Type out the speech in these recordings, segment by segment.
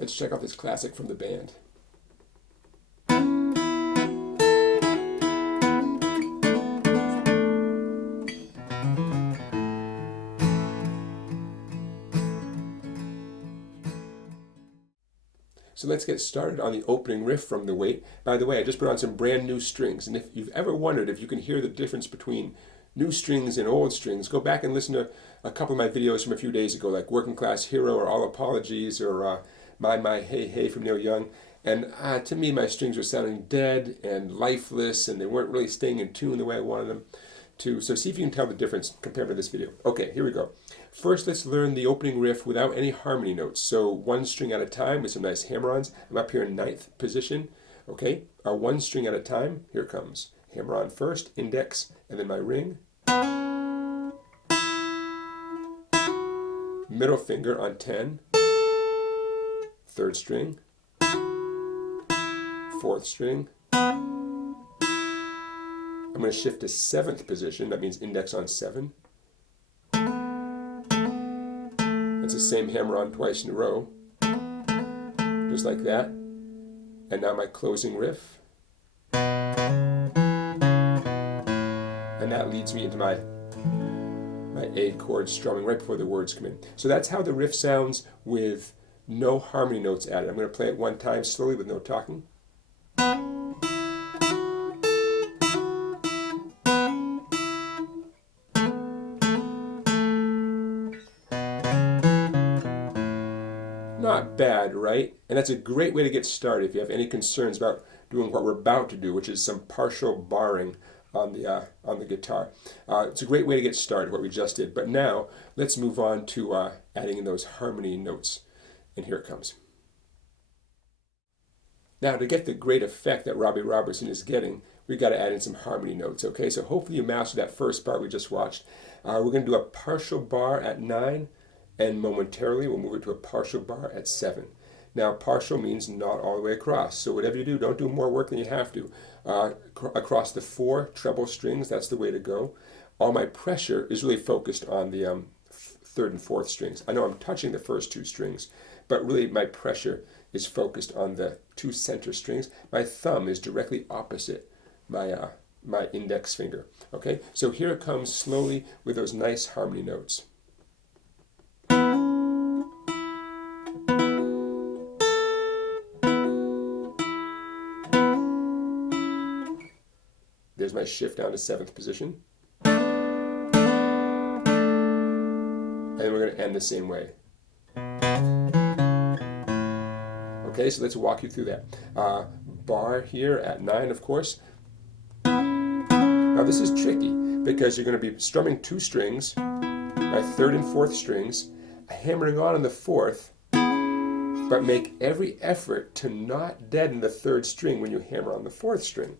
Let's check out this classic from the band. So let's get started on the opening riff from the Wait. By the way, I just put on some brand new strings, and if you've ever wondered if you can hear the difference between new strings and old strings, go back and listen to a couple of my videos from a few days ago, like Working Class Hero or All Apologies or My Hey Hey from Neil Young. And to me, my strings were sounding dead and lifeless, and they weren't really staying in tune the way I wanted them to. So see if you can tell the difference compared to this video. Okay, here we go. First, let's learn the opening riff without any harmony notes. So one string at a time with some nice hammer-ons. I'm up here in 9th position. Okay, our one string at a time. Here it comes. Hammer-on first, index, and then my ring. Middle finger on 10. 3rd string. 4th string. I'm going to shift to 7th position. That means index on 7. That's the same hammer-on twice in a row. Just like that. And now my closing riff. And that leads me into my A chord strumming right before the words come in. So that's how the riff sounds with no harmony notes added. I'm going to play it one time slowly with no talking. Not bad, right? And that's a great way to get started if you have any concerns about doing what we're about to do, which is some partial barring on the guitar. It's a great way to get started, what we just did. But now, let's move on to adding in those harmony notes. And here it comes. Now, to get the great effect that Robbie Robertson is getting, we've got to add in some harmony notes, okay? So hopefully you mastered that first part we just watched. We're going to do a partial bar at 9, and momentarily we'll move it to a partial bar at 7. Now, partial means not all the way across. So whatever you do, don't do more work than you have to. Across the 4 treble strings, that's the way to go. All my pressure is really focused on the 3rd and 4th strings. I know I'm touching the first 2 strings, but really my pressure is focused on the 2 center strings. My thumb is directly opposite my index finger. Okay, so here it comes slowly with those nice harmony notes. There's my shift down to 7th position. And we're going to end the same way. Okay, so let's walk you through that. Bar here at 9, of course. Now this is tricky because you're going to be strumming 2 strings, my 3rd and 4th strings, hammering on the 4th, but make every effort to not deaden the 3rd string when you hammer on the 4th string.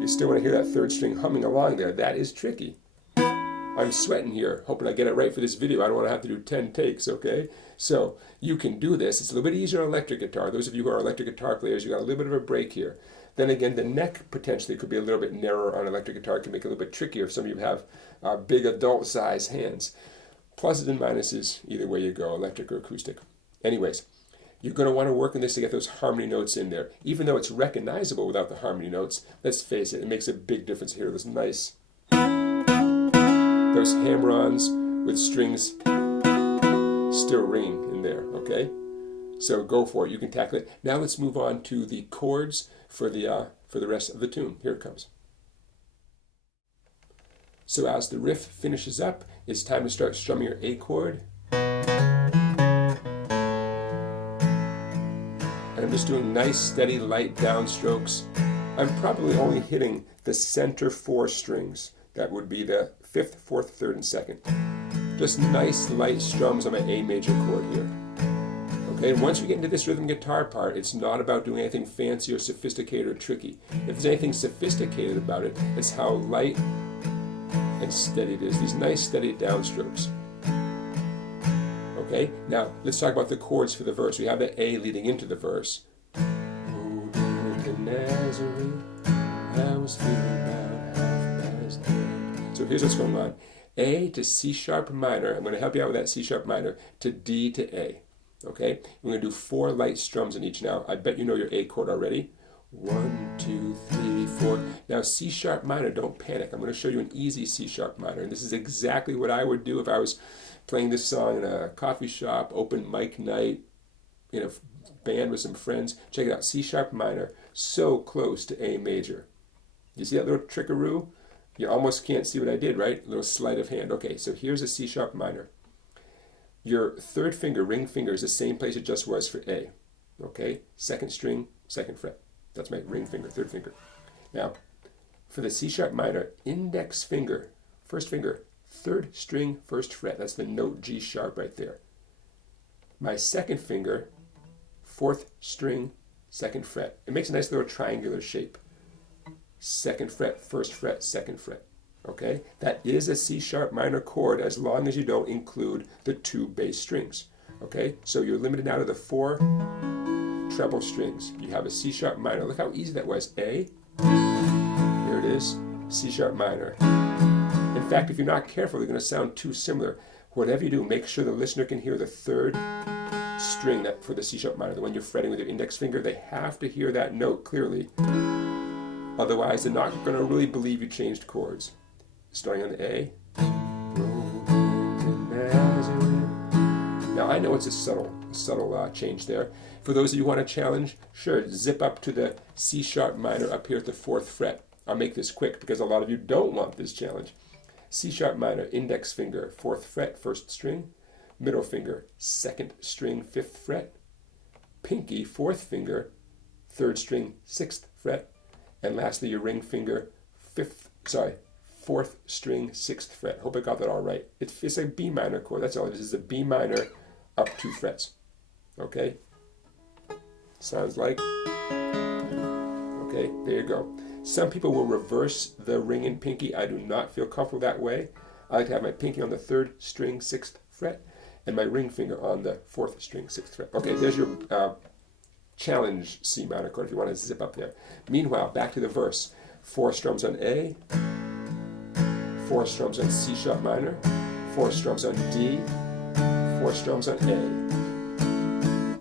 You still want to hear that 3rd string humming along there. That is tricky. I'm sweating here, hoping I get it right for this video. I don't want to have to do 10 takes, okay? So you can do this. It's a little bit easier on electric guitar. Those of you who are electric guitar players, you got a little bit of a break here. Then again, the neck potentially could be a little bit narrower on electric guitar. It can make it a little bit trickier if some of you have big adult-sized hands. Pluses and minuses, either way you go, electric or acoustic. Anyways, you're going to want to work on this to get those harmony notes in there. Even though it's recognizable without the harmony notes, let's face it, it makes a big difference here. Those nice, those hammer-ons with strings still ringing in there, okay? So go for it. You can tackle it. Now let's move on to the chords for the rest of the tune. Here it comes. So as the riff finishes up, it's time to start strumming your A chord. And I'm just doing nice, steady, light downstrokes. I'm probably only hitting the center 4 strings. That would be the 5th, 4th, 3rd, and 2nd. Just nice, light strums on my A major chord here. Okay, and once we get into this rhythm guitar part, it's not about doing anything fancy or sophisticated or tricky. If there's anything sophisticated about it, it's how light and steady it is. These nice, steady downstrokes. Okay, now let's talk about the chords for the verse. We have the A leading into the verse. Moved into Nazareth, I was feeling about 10:30. So here's what's going on. A to C sharp minor. I'm going to help you out with that C sharp minor. To D to A. Okay, we're going to do 4 light strums in each now. I bet you know your A chord already. 1, 2, 3, 4. Now C sharp minor, don't panic. I'm going to show you an easy C sharp minor. And this is exactly what I would do if I was playing this song in a coffee shop, open mic night, in a band with some friends. Check it out, C sharp minor, so close to A major. You see that little trickaroo? You almost can't see what I did, right? A little sleight of hand. Okay, so here's a C sharp minor. Your third finger, ring finger, is the same place it just was for A. Okay, second string, second fret. That's my ring finger, third finger. Now, for the C sharp minor, index finger, first finger, third string, first fret. That's the note G sharp right there. My second finger, fourth string, second fret. It makes a nice little triangular shape. Second fret, first fret, second fret. Okay, that is a C sharp minor chord as long as you don't include the 2 bass strings. Okay, so you're limited now to the 4 treble strings. You have a C sharp minor. Look how easy that was. A, here it is, C sharp minor. In fact, if you're not careful, they're going to sound too similar. Whatever you do, make sure the listener can hear the third string that for the C sharp minor, the one you're fretting with your index finger. They have to hear that note clearly. Otherwise, they're not going to really believe you changed chords. Starting on the A. Now I know it's a subtle change there. For those of you who want to challenge, sure, zip up to the C sharp minor up here at the 4th fret. I'll make this quick because a lot of you don't want this challenge. C sharp minor, index finger, 4th fret, 1st string. Middle finger, 2nd string, 5th fret. Pinky, 4th finger, 3rd string, 6th fret. And lastly, your ring finger, 4th string, 6th fret. Hope I got that all right. It's a B minor chord. That's all it is. It's a B minor up 2 frets. Okay? Sounds like? Okay, there you go. Some people will reverse the ring and pinky. I do not feel comfortable that way. I like to have my pinky on the 3rd string, 6th fret, and my ring finger on the 4th string, 6th fret. Okay, there's your challenge C minor chord if you want to zip up there. Meanwhile, back to the verse. 4 strums on A, 4 strums on C sharp minor, 4 strums on D, 4 strums on A.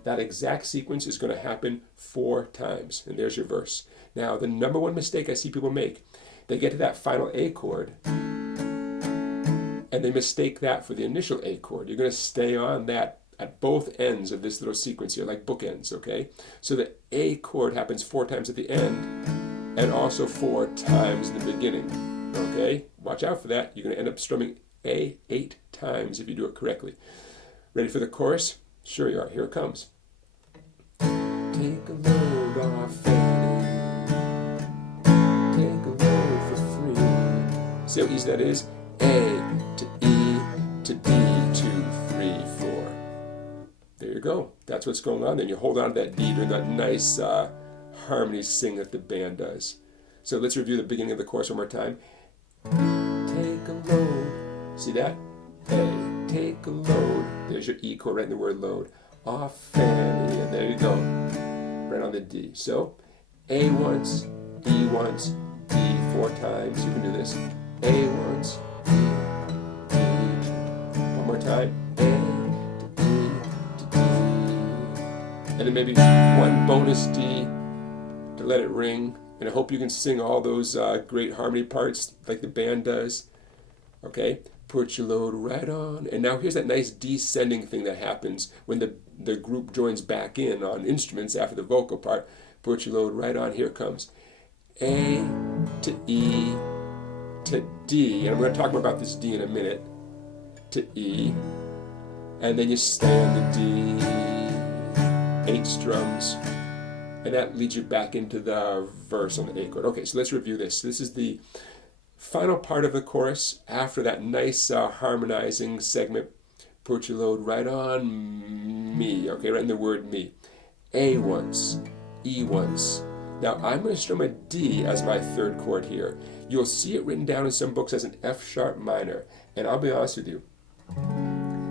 That exact sequence is going to happen 4 times, and there's your verse. Now, the number one mistake I see people make, they get to that final A chord, and they mistake that for the initial A chord. You're going to stay on that at both ends of this little sequence here, like bookends, okay? So the A chord happens 4 times at the end, and also 4 times in the beginning, okay? Watch out for that. You're going to end up strumming A 8 times if you do it correctly. Ready for the chorus? Sure you are. Here it comes. Take a load off Fanny. Take a load for free. See how easy that is? A to E to D, 2, 3, 4. There you go. That's what's going on. Then you hold on to that D during that nice harmony sing that the band does. So let's review the beginning of the chorus one more time. Take a load. See that? A. Take a load. There's your E chord right in the word load. Off Fanny. And there you go. Right on the D. So A once, E once, D 4 times. You can do this. A once, E, D. One more time. A to E to D. And then maybe one bonus D to let it ring. And I hope you can sing all those great harmony parts like the band does. Okay? Put your load right on. And now here's that nice descending thing that happens when the group joins back in on instruments after the vocal part. Put your load right on. Here it comes. A to E to D. And I'm going to talk more about this D in a minute. To E. And then you stay on the D. 8 strums. And that leads you back into the verse on the A chord. Okay, so let's review this. This is the final part of the chorus after that nice harmonizing segment. Put your load right on me. Okay, right in the word me. A once, E once. Now I'm going to strum a D as my 3rd chord here. You'll see it written down in some books as an F sharp minor. And I'll be honest with you.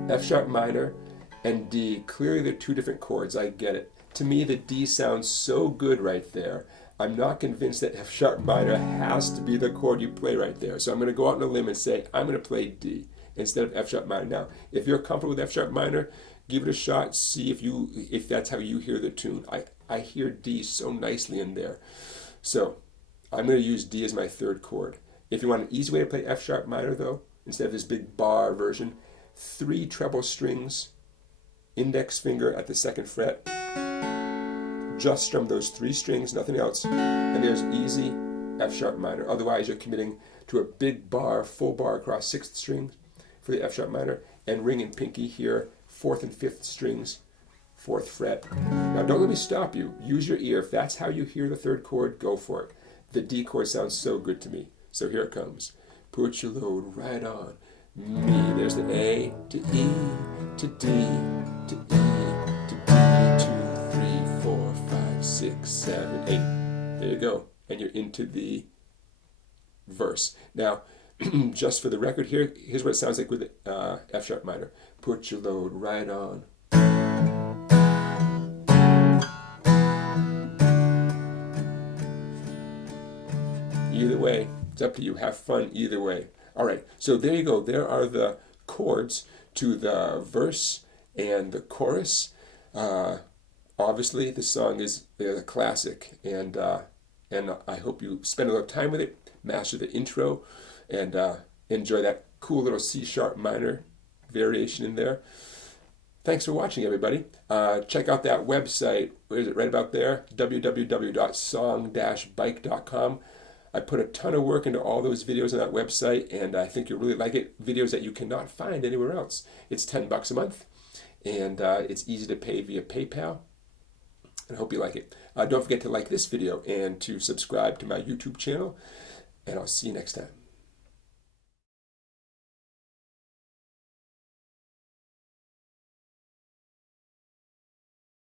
F sharp minor and D, clearly they're 2 different chords. I get it. To me, the D sounds so good right there. I'm not convinced that F sharp minor has to be the chord you play right there. So I'm going to go out on a limb and say I'm going to play D. instead of F sharp minor. Now, if you're comfortable with F sharp minor, give it a shot. See if that's how you hear the tune. I hear D so nicely in there. So I'm going to use D as my third chord. If you want an easy way to play F sharp minor though, instead of this big bar version, 3 treble strings, index finger at the 2nd fret. Just strum those 3 strings, nothing else. And there's easy F sharp minor. Otherwise you're committing to a big bar, full bar across 6th string for the F sharp minor, and ring and pinky here, 4th and 5th strings, 4th fret. Now don't let me stop you. Use your ear. If that's how you hear the 3rd chord, go for it. The D chord sounds so good to me. So here it comes. Put your load right on me. There's the A to E to D to E to D, 2, 3, 4, 5, 6, 7, 8. There you go. And you're into the verse. Now, just for the record here, here's what it sounds like with F sharp minor. Put your load right on. Either way, it's up to you. Have fun either way. All right, so there you go. There are the chords to the verse and the chorus. Obviously, the song is a classic, and I hope you spend a little time with it, master the intro, and enjoy that cool little C sharp minor variation in there. Thanks for watching, everybody. Check out that website. Where is it? Right about there, www.song-bike.com. I put a ton of work into all those videos on that website, and I think you'll really like it. Videos that you cannot find anywhere else. It's $10 a month, and it's easy to pay via PayPal. And I hope you like it. Don't forget to like this video and to subscribe to my YouTube channel, and I'll see you next time.